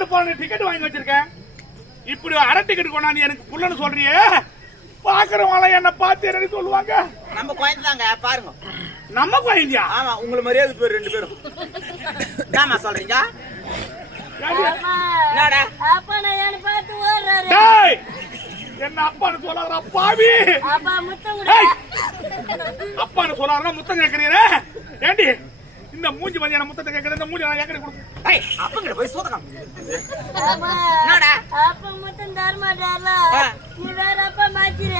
தமிழ்நாடு போன டிக்கெட் வாங்கி வச்சிருக்கேன். இப்படி அரை டிக்கெட் கொண்டாந்து எனக்கு புள்ளன்னு சொல்றியே? பாக்குறவங்க என்ன பார்த்து என்னன்னு சொல்லுவாங்க? நம்ம குழந்தை தாங்க பாருங்க. நம்ம குழந்தையா ஆமா உங்களை மரியாதை பேர் ரெண்டு பேரும். என்னம்மா சொல்றீங்க? அப்பா அப்பா என்ன பார்த்து ஓடுறாரு. டேய்! என்ன அப்பான்னு சொல்லாதடா பாவி! அப்பா முத்தம்! அப்பான்னு சொல்லாதடா முத்தம் கேக்குறீரே ஏண்டி? இந்த மூஞ்சி மதியான முத்தத்தை கேக்குற இந்த மூஞ்சி நான் கேக்குறேன் கொடுக்கும் ஏய் அப்பங்கிட்ட போய் அப்பா என்னடா? அப்பா முத்தம் தர மாட்டார்ல? ஆ. நீ வேற அப்பா மாத்திர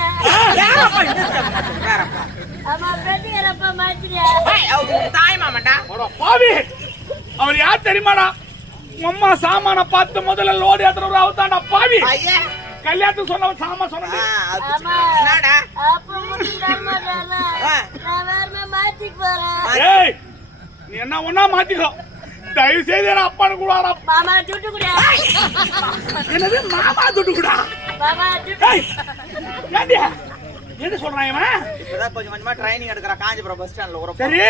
வேறப்பா இந்த வேறப்பா அம்மா பெட்டியார் அப்பா மாத்திர. ஏய் அவங்க தாய் மாமாண்டா அட பாவி! அவர் யார் தெரியுமாடா? அம்மா சாமான பார்த்து முதல்ல லோடு ஏத்துறவர் அவத்தாண்டா பாவி! ஐயா. கல்யாணத்துக்கு சொன்னவன் சாமா சொன்னது. என்னடா? அப்பா முத்தம் தர மாட்டார்ல? ஆ. நான் வேற மாத்திக்கு போறேன். ஏய் நீ என்ன ஒண்ணா மாத்திக்கோ. தயவு செய்து அப்பான்னு கூடாடா மாமா துட்டு கூட. என்னது? மாமா துட்டு கூடா? மாமா துட்டு. ஏய் ஏண்டி? என்ன சொல்றான் இவன்? இப்பதான் கொஞ்சம் கொஞ்சமா ட்ரைனிங் எடுக்கிற காஞ்சிபுரம் பஸ் ஸ்டாண்ட்ல ஒரு சரி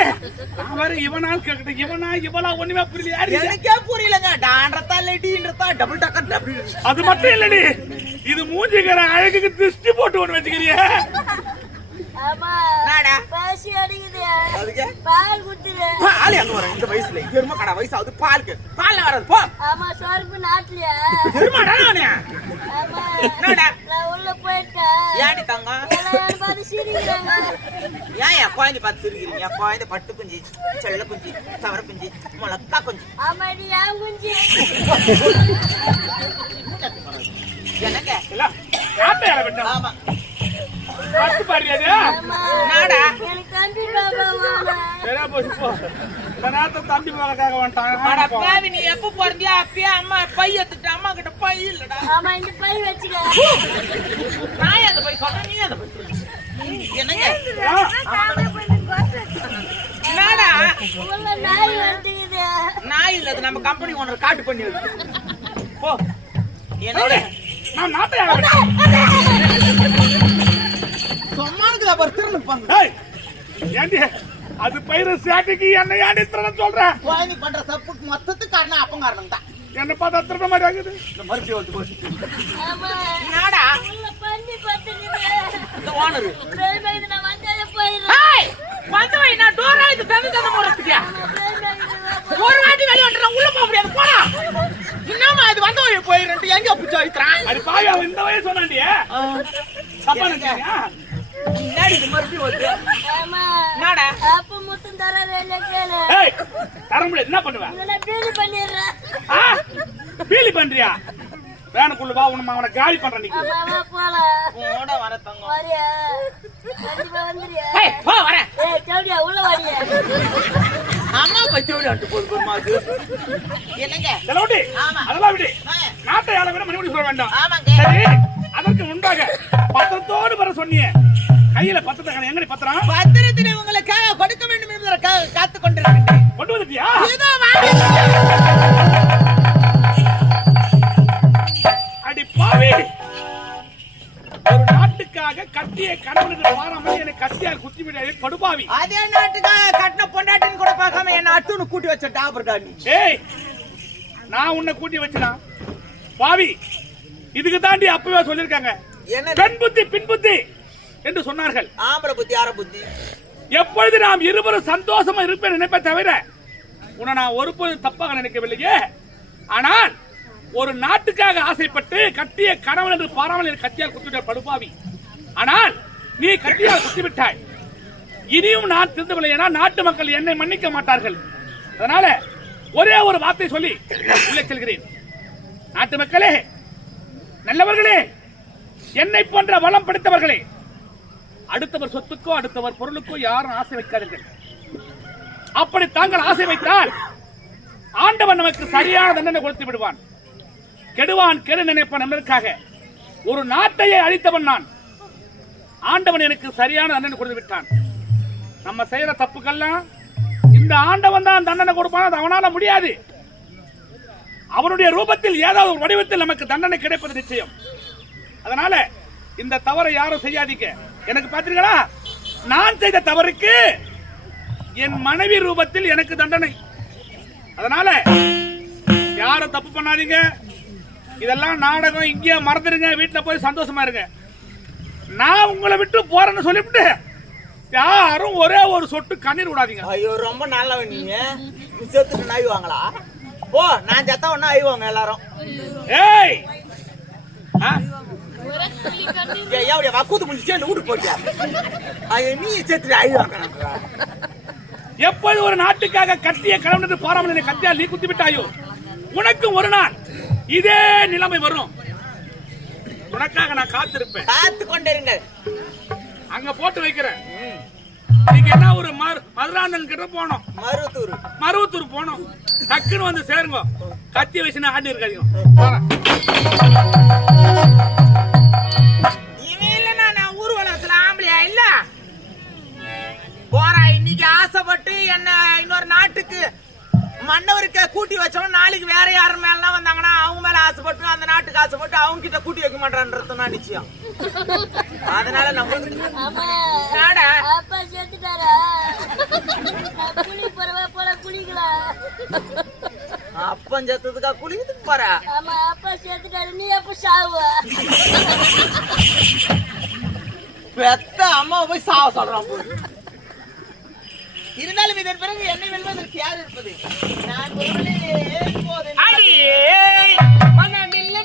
நான் வேற இவனால் கேட்கட்டும் இவனா இவளா ஒண்ணுமே புரியல யாரு? எனக்கே புரியலங்க. டான்றதா இல்ல டீன்றதா டபுள் டக்கர் டபுள் அது மட்டும் இல்லடி. இது மூஞ்சிக்கிற அழகுக்கு திருஷ்டி போட்டு ஒண்ணு வச்சுக்கிறிய ஆமா என்னடா பசி அடிக்குது அதுக்கு பால் எங்க வரும். இந்த வயசுல. எரும கடை வயசாகுது பாலுக்கு. பால்ல வர்றது. போ. ஆமா சொருப்பு நாட்டுலயா? எருமாடா நானு ஆமா. என்னடா? நான் உள்ள போயிட்டேன். ஏடி தங்கம்? எல்லாரும் பார்த்து சிரிக்கிறாங்க. ஏன் என் குழந்தை பார்த்து சிரிக்கிறீங்க? என் குழந்தை பட்டு குஞ்சு செல்ல குஞ்சு சவர குஞ்சு முளக்கா குஞ்சு. ஆமா இது ஏன் குஞ்சு. எனக்கு ஆமா. பத்து பாப்பா வேணும். சரியா போச்சு போ தம்பி வேலைக்காக அட வந்துட்டாங்க பாவி நீ எப்ப போறந்தியா அப்பயே அம்மா பை எடுத்துட்டு அம்மா கிட்ட பை இல்லடா. ஆமா இந்த பை வச்சுக்க. நான் எந்த பை சொல்றேன்? நீ எந்த பை சொல்ற? என்னங்க? என்னடா? நாய் வந்துக்குது. நாய் இல்ல அது நம்ம கம்பெனி ஓனர் காட்டு பண்ணி. போ. என்னங்க நான் நாட்டை இருக்குதா பாரு பாங்க அது பயிர சாட்டிக்கு என்ன ஏண்டி திருட சொல்ற? குழந்தை பண்ற தப்புக்கு மொத்தத்துக்கு காரணம் அப்பன் காரணம் தான். என்ன பார்த்தா திருட மாதிரி ஆகுது. இந்த மறுபடியும் வந்து போச்சு. ஆமா என்னடா? உள்ள பண்ணி பார்த்துக்குது இந்த ஓனர். பேய் பயந்து நான் டோரா இது தந்து தந்து பேய் பயந்து ஒரு வாட்டி வெளிய வந்துடுறேன். உள்ள போக முடியாது. போடா. என்னம்மா இது வந்தவன் போயிருந்து எங்க பிடிச்ச வைக்கிறான் அது அவன் இந்த வயசு சொன்னாண்டியே தப்பா நினைச்சியா என்ன பண்ணுவ? இல்லைன்னா பீலி பண்றியா? வேனுக்குள்ள வா உன்னை அவனை காலி பண்ற நீ. ஆமா வா போலாம். போட வர தங்கம். வரியா? ஏய் போ வரேன். ஏய் கவுடியா உள்ள வாடியா? அம்மா பத்தி விட அட்டு போது போதுமா அது. என்னங்க? இதெல்லாம் விடு ஆமா. அதெல்லாம் விடு. ஆ, நாட்டை யாரை விட மணிமணி சொல்ல வேண்டாம். ஆமாங்க. சரி அதற்கு முன்பாக பத்திரத்தோடு வர சொன்னியே கையில பத்திரத்தை காணோம். எங்கடி பத்திரம்? பத்திரத்தினை உங்களுக்காக கொடுக்க வேண்டும் என்பதற்காக காத்து கொண்டிருக்கின்றேன். கொண்டு வந்துட்டியா? இதோ அடி பாவி. ஒரு நாட்டுக்காக கத்திய கடவுளுக்கு என்னை கத்தியால் குத்தி விடாது படுபாவி அதே நாட்டுக்காக கட்டின பொண்டாட்டின்னு கூட பார்க்காம என்ன அட்டுன்னு கூட்டி வச்ச டாபர்டா நீ ஏய் நான் உன்னை கூட்டி வச்சனா? பாவி இதுக்கு தாண்டி அப்பவே சொல்லிருக்காங்க என்ன பெண் புத்தி பின் புத்தி. சொன்னார்கள். ஆம்பளை புத்தி ஆற புத்தி. எப்பொழுது நாம் இருவரும் சந்தோஷமா இருப்பேன் நினைப்பே தவிர உன்னை நான் ஒருபோது தப்பாக நினைக்கவில்லையே. ஆனால் ஒரு நாட்டுக்காக ஆசைப்பட்டு கட்டிய கணவன் என்று பாராமல் கத்தியால் குத்திவிட்டார் படுபாவி. ஆனால் நீ கத்தியால் குத்திவிட்டாய். இனியும் நான் திருந்தவில்லை ஏன்னா நாட்டு மக்கள் என்னை மன்னிக்க மாட்டார்கள். அதனால ஒரே ஒரு வார்த்தை சொல்லி உள்ளே செல்கிறேன். நாட்டு மக்களே நல்லவர்களே என்னை போன்ற வளம் படைத்தவர்களே அடுத்தவர் சொத்துக்கோ அடுத்தவர் பொருளுக்கோ யாரும் ஆசை வைக்காதீர்கள். அப்படி தாங்கள் ஆசை வைத்தால் ஆண்டவன் நமக்கு சரியான தண்டனை கொடுத்து விடுவான். கெடுவான் கெடு நினைப்பான் என்பதற்காக ஒரு நாட்டையே அழித்தவன் நான். ஆண்டவன் எனக்கு சரியான தண்டனை கொடுத்து விட்டான். நம்ம செய்யற தப்புக்கெல்லாம் இந்த ஆண்டவன் தான் தண்டனை கொடுப்பான் அது அவனால முடியாது. அவனுடைய ரூபத்தில் ஏதாவது ஒரு வடிவத்தில் நமக்கு தண்டனை கிடைப்பது நிச்சயம். அதனால இந்த தவறை யாரும் செய்யாதீங்க. எனக்கு பாத்தீங்களா நான் செய்த தவறுக்கு என் மனைவி ரூபத்தில் எனக்கு தண்டனை. அதனால யாரும் தப்பு பண்ணாதீங்க. இதெல்லாம் நாடகம் இங்கேயே மறந்துடுங்க. வீட்டுல போய் சந்தோஷமா இருங்க. நான் உங்களை விட்டு போறேன்னு சொல்லிவிட்டு யாரும் ஒரே ஒரு சொட்டு கண்ணீர் விடாதீங்க. ஐயோ ரொம்ப நல்லவன் நீங்க. செத்துட்டு நாய்வாங்களா போ நான் செத்தா ஒன்னா ஐவாங்க எல்லாரும். ஏய்! எவடியா வக்கூத்து முடிச்சு சேர்ந்து வீட்டுக்கு போட்டியா நீ செத்துட்டு ஐவாங்க எப்போது ஒரு நாட்டுக்காக கட்டிய கடவுள் போறாமல் என்னை கத்தியால் நீ குத்தி விட்டாயோ? உனக்கும் ஒரு நாள். இதே நிலைமை வரும். உனக்காக நான் காத்திருப்பேன். காத்து கொண்டிருங்கள். அங்க போட்டு வைக்கிறேன். நீங்க என்ன ஒரு மரு- மதுராந்தகன் கிட்ட போனோம். மருவத்தூர் மருவத்தூர் போனோம். டக்குன்னு வந்து சேருங்க. கத்தி வச்சுன்னு ஆடி இருக்காதீங்க இன்னைக்கு ஆசைப்பட்டு என்ன இன்னொரு நாட்டுக்கு மன்னவருக்கு கூட்டி வச்சவன் நாளைக்கு வேற யாரு மேலாம் வந்தாங்கன்னா அவங்க மேல ஆசைப்பட்டு அந்த நாட்டுக்கு ஆசைப்பட்டு அவங்க கிட்ட கூட்டி வைக்க மாட்டான்றது நான் நிச்சயம். அதனால நம்ம ஆமா நாடா அப்பா சேர்த்துட்டாரா நான் குளி போறவா போல குளிக்கலாம் அப்பன் செத்ததுக்கா குளிக்கிறதுக்கு போறா? ஆமா அப்பா சேர்த்துட்டாரு நீ அப்ப சாவுவா பெத்த அம்மா போய் சாவ சொல்றான் இருந்தாலும் இதன் பிறகு என்னை வெல்வதற்கு யார் இருப்பது நான் ஒருவனே போதும். மனமில்லை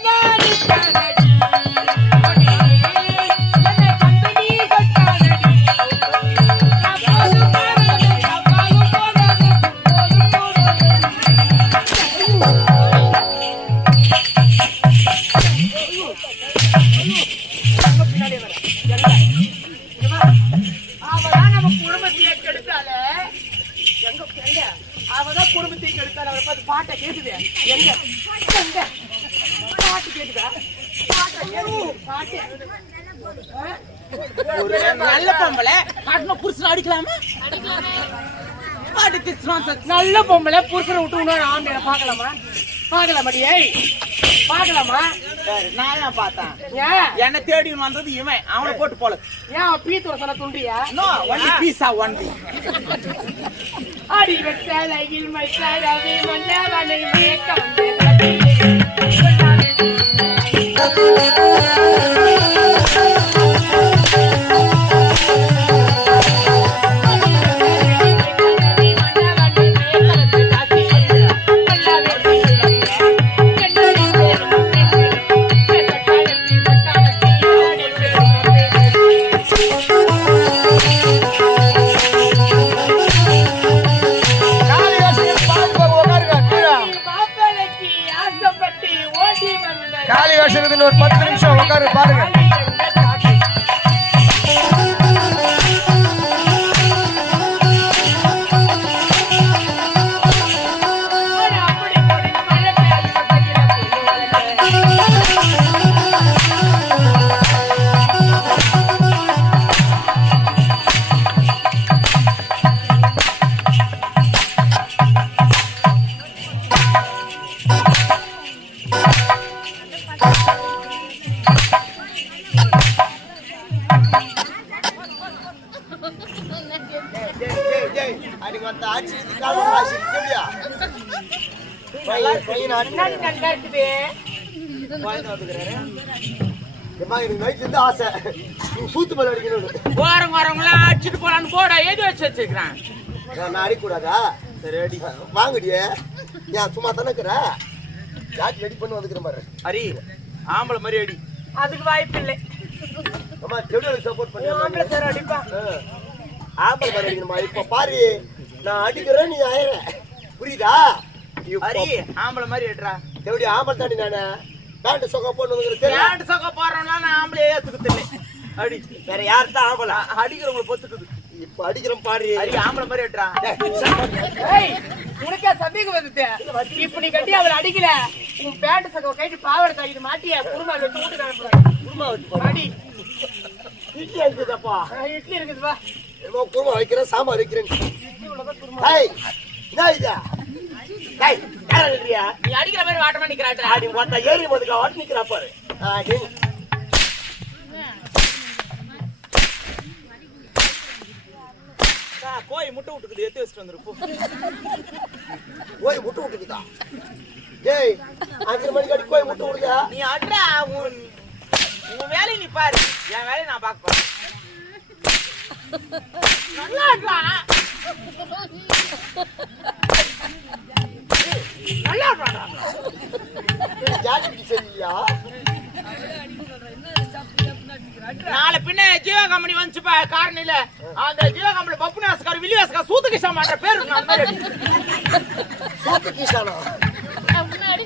ஒரு நல்ல பொம்பளை. காட்டுன புருஷன் அடிக்கலாமா? பாட்டு கிறிஸ்துவான் நல்ல பொம்பளை புருஷனை விட்டு இன்னொரு ஆம்பளை பார்க்கலாமா? பார்க்கலாமாடி ஏய் பார்க்கலாமா? நான் ஏன் பார்த்தேன். என்ன தேடி வந்தது இவன். அவனை போட்டு போல. ஏன் பீத்துற சொல்ல துண்டியா? நோ ஒன்லி பீஸா ஒன்லி அடி மைத்தரவி மன்னவனை மேய்க்க பாருங்க. ஆசை. சூத்து மேல அடிக்கணும். ஓரம் ஓரங்களாம் அடிச்சுட்டு போலான்னு போட எது வச்சு வச்சிருக்கிறான்? நான் அடிக்கூடாதா சரி அடி. வாங்கடியே. ஏன் சும்மா தானே இருக்கிற? யாருக்கு ரெடி பண்ணி வந்துக்கிறேன் பாரு ஹரி ஆம்பளை மாதிரி அடி. அதுக்கு வாய்ப்பு இல்லை. அம்மா சப்போர்ட் ஆம்பளை பண்ணி. சார் அடிப்பான் ஆம்பளை மாதிரி அடிக்கணுமா? இப்ப பாரு நான் அடிக்கிறேன் நீ ஆயிர புரியுதா? ஹரி ஆம்பளை மாதிரி அடிடா. எப்படி ஆம்பளை தாண்டி நானு. பேண்ட் சொக்கா தெரியும் பேண்ட் சொக்க போறோம்னா நான் ஆம்பளையே ஏத்துக்கு தெரியல அடி வேற யார் தான் ஆம்பளை அடிக்கிறவங்களை பொத்துக்குது. இப்ப அடிக்கிறேன் பாரு. ஹரி ஆம்பளை மாதிரி ஏய் உனக்கே சந்தேகம் வந்துட்டு இப்ப நீ கட்டி அவளை அடிக்கல. உன் பேண்ட் சக கைட்டு பாவாடை தாக்கிட்டு மாட்டிய? குருமா வச்சு வீட்டுக்கு அனுப்புறேன் குருமா வச்சு பாரு அடி. இட்லி இருக்குதப்பா இட்லி இருக்குது வா. என்னமோ குருமா வைக்கிறேன் சாம்பார் வைக்கிறேன். ஹேய் என்ன இதா? நீ அடிக்கிற மாதிரி வாட்டமா நிக்கிறாட்டா ஆடி மொத்த ஏறி மதுக்கா வாட்டி நிக்கிறா பாரு. கோய் முட்டை விட்டுக்குது எத்து வச்சுட்டு வந்துரு போ. ஓய் முட்டை விட்டுக்குதா? டேய் அஞ்சரை மணிக்கு அடி கோயில் முட்டை விடுங்க நீ அட்ரா உன் உன் வேலையை நீ பாரு. என் வேலையை நான் பார்க்க நல்லா அட்ரா நல்லா நாளை பின்ன ஜீவா கம்பெனி வந்துச்சுப்பா காரணில அந்த ஜீவா கம்பெனி பப்பு நாஸ்கார் வில்லி வாஸ்கார் சூத்து கிருஷ்ணா மாட்ட பேரு சூத்து கிஷானா முன்னாடி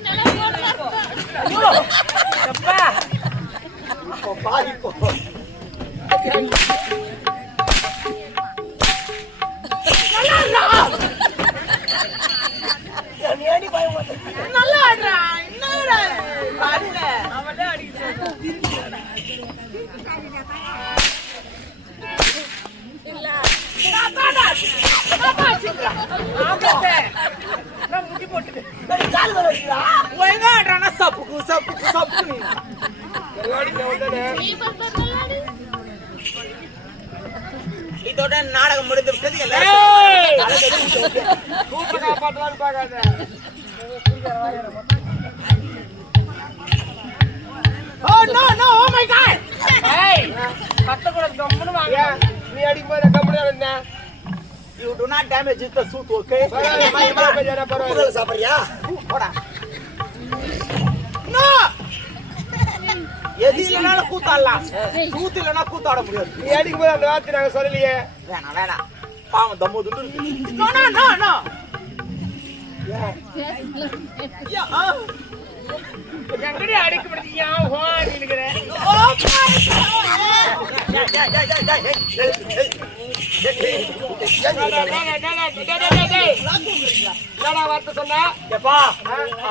இதோட நாடகம் முடிந்து விட்டது! Oh no no oh my god! ஏய் கத்தக்கூடாது கம்முன்னு வாங்க. நீ அடிக்கும் போது கம்முனே இருந்தேன் you do not damage the suit okay? பரவாயில்ல சாப்பிடுறியா? போடா. கூத்தாடலாம். கூத்து இல்லைன்னா கூத்தாட முடியாது. நீ அடிக்கும் போது அந்த வார்த்தை நாங்க சொல்லலையே? வேணாம் வேணாம். பாவம் தம்மு. எங்கடி அடிக்க god என்னடா வார்த்தை சொன்னா? எப்பா?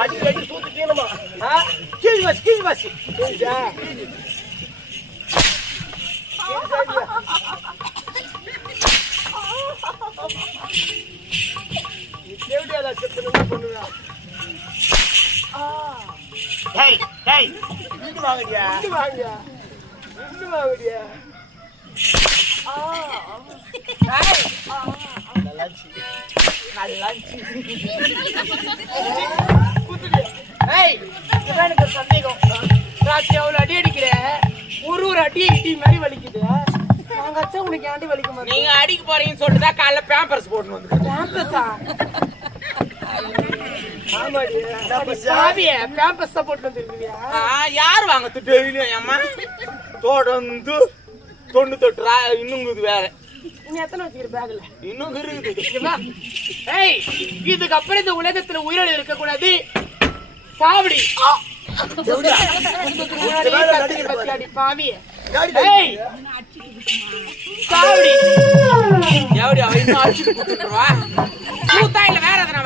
அடி அடி சூத்து கீழமா கீழ் வாசி கீழ் வாசி எப்படியா செத்து பண்ணுவேன் டேய் டேய் இந்து வாங்கடியா இந்து வாங்கடியா இந்து வாங்கடியா ஏய் இதான் எனக்கு ஒரு சந்தேகம். ராத்திரி அவ்வளவு அடி அடிக்கிற? ஒரு ஒரு அடி இடி மாதிரி வலிக்குது. நாங்க அச்சா உனக்கு ஏன்டி வலிக்க மாட்டேன் நீங்க அடிக்க போறீங்கன்னு சொல்லிட்டு தான் காலைல பேம்பர்ஸ் போட்டு வந்து வந்திருக்கியா யார் வாங்க டெய்லியும் அம்மா? தொடர்ந்து தொண்ணூத்தெட்டு ரூபா இன்னும் வேற. இன்னும் இருக்குது. ஓகேவா? ஏய் இதுக்கு அப்புறம் இந்த உலகத்துல உயிரோடு இருக்க கூடாது சாவடி வேற எதனா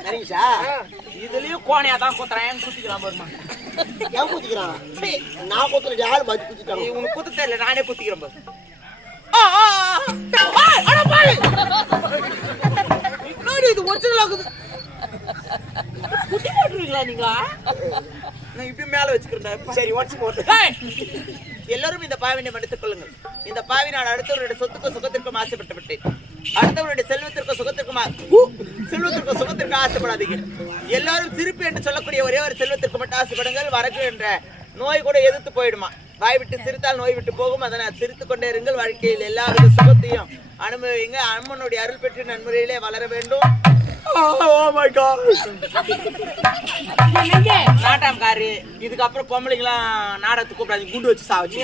சரிங்க சார் இதுலயும் கோணையா தான் குத்துறேன் குத்திக்கலாம் பாருமா ஏன் குத்திக்கிறான் நான் குத்துல யாரு மதி குத்திட்டாங்க உனக்கு தெரியல நானே குத்திக்கிறேன் பாரு இது ஒரிஜினல் ஆகுது. குத்தி போட்டுருவீங்களா நீங்களா நான் இப்படி மேல வச்சுக்கிறேன் சரி ஒன்ஸ் போட்டு! எல்லாரும் இந்த பாவினை மன்னித்துக் கொள்ளுங்கள். இந்த பாவி நான் அடுத்தவருடைய சொத்துக்கும் சுகத்திற்கும் ஆசைப்பட்டு விட்டேன். அடுத்தவருடைய செல்வத்திற்கும் சுகத்திற்கும்! செல்வத்திற்கும் சுகத்திற்கும் ஆசைப்படாதீங்க. எல்லாரும் சிரிப்பு என்று சொல்லக்கூடிய ஒரே ஒரு செல்வத்திற்கு மட்டும் ஆசைப்படுங்கள். வரக்கு என்ற நோய் கூட எதிர்த்து போயிடுமா? வாய் விட்டு சிரித்தால் நோய் விட்டு போகும். அதனால் சிரித்துக் கொண்டே இருங்கள். வாழ்க்கையில் எல்லா வித சுகத்தையும் அனுபவிங்க அம்மனுடைய அருள் பெற்று நன்முறையிலே வளர வேண்டும். என்னங்க? நாட்டாம்காரு. இதுக்கப்புறம் பொம்பளைங்களாம் நாடகத்துக்கு கூப்பிடாதீங்க. குண்டு வச்சு சாவச்சு.